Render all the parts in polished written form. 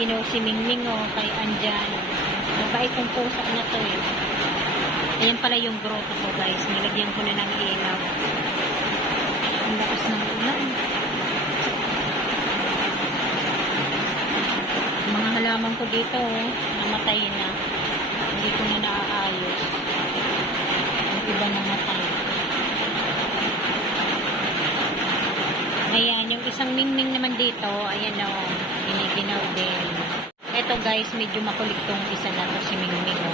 Ginoo si Mingming o kay andyan. Mabait kong pusa na to eh. Ayan pala yung grotto ko guys. Nilagyan ko na ng ilaw. Ang lakas ng ulan. Mga halaman ko dito namatay na. Hindi ko na naaayos. Ang iba namatay. Ayan, yung isang Mingming naman dito, ayan o, giniginaw din. Eto guys, medyo makulit tong isa na to si Mingming o.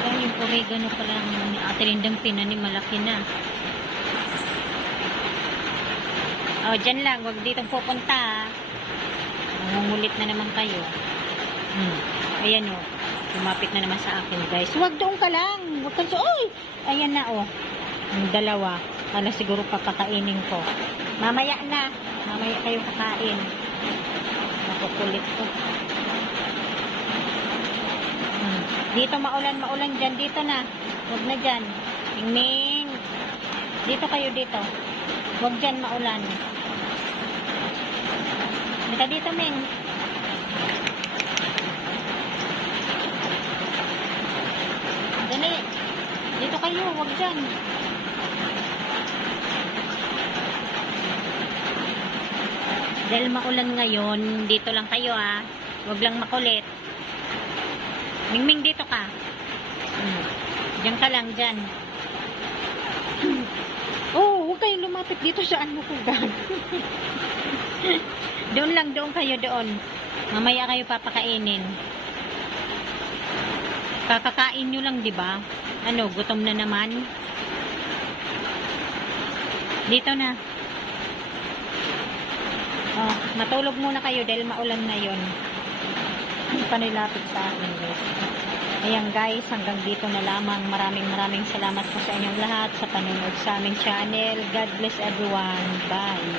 Ayan, yung oregano pala ng Ate Lindang tinanim, malaki na. O, dyan lang, wag ditong pupunta. Nangungulit na naman kayo. Ayan o. Lumapit na naman sa akin guys. Huwag doon ka lang. Huwag ka oy! Ayan na oh. Yung dalawa. Kala siguro papakainin ko. Mamaya na. Mamaya kayo kakain. Nakukulit ko. Dito maulan dyan. Dito na. Huwag na dyan. Mingming. Dito kayo dito. Huwag dyan maulan. Dito dito Ming. Dali. Dito kayo, huwag dyan. Dahil maulan ngayon, dito lang kayo ah. Huwag lang makulit. Mingming, dito ka. Diyan ka lang, dyan. Oh, huwag kayong lumapit dito sa ano ko gan. Doon kayo doon. Mamaya kayo papakainin. Kakakain nyo lang, di ba? Ano, gutom na naman. Dito na. Oh, matulog muna kayo dahil maulan na yon. Panilapit sa akin, guys. Ayan, guys, hanggang dito na lamang. Maraming salamat po sa inyong lahat sa panonood sa aming channel. God bless everyone. Bye.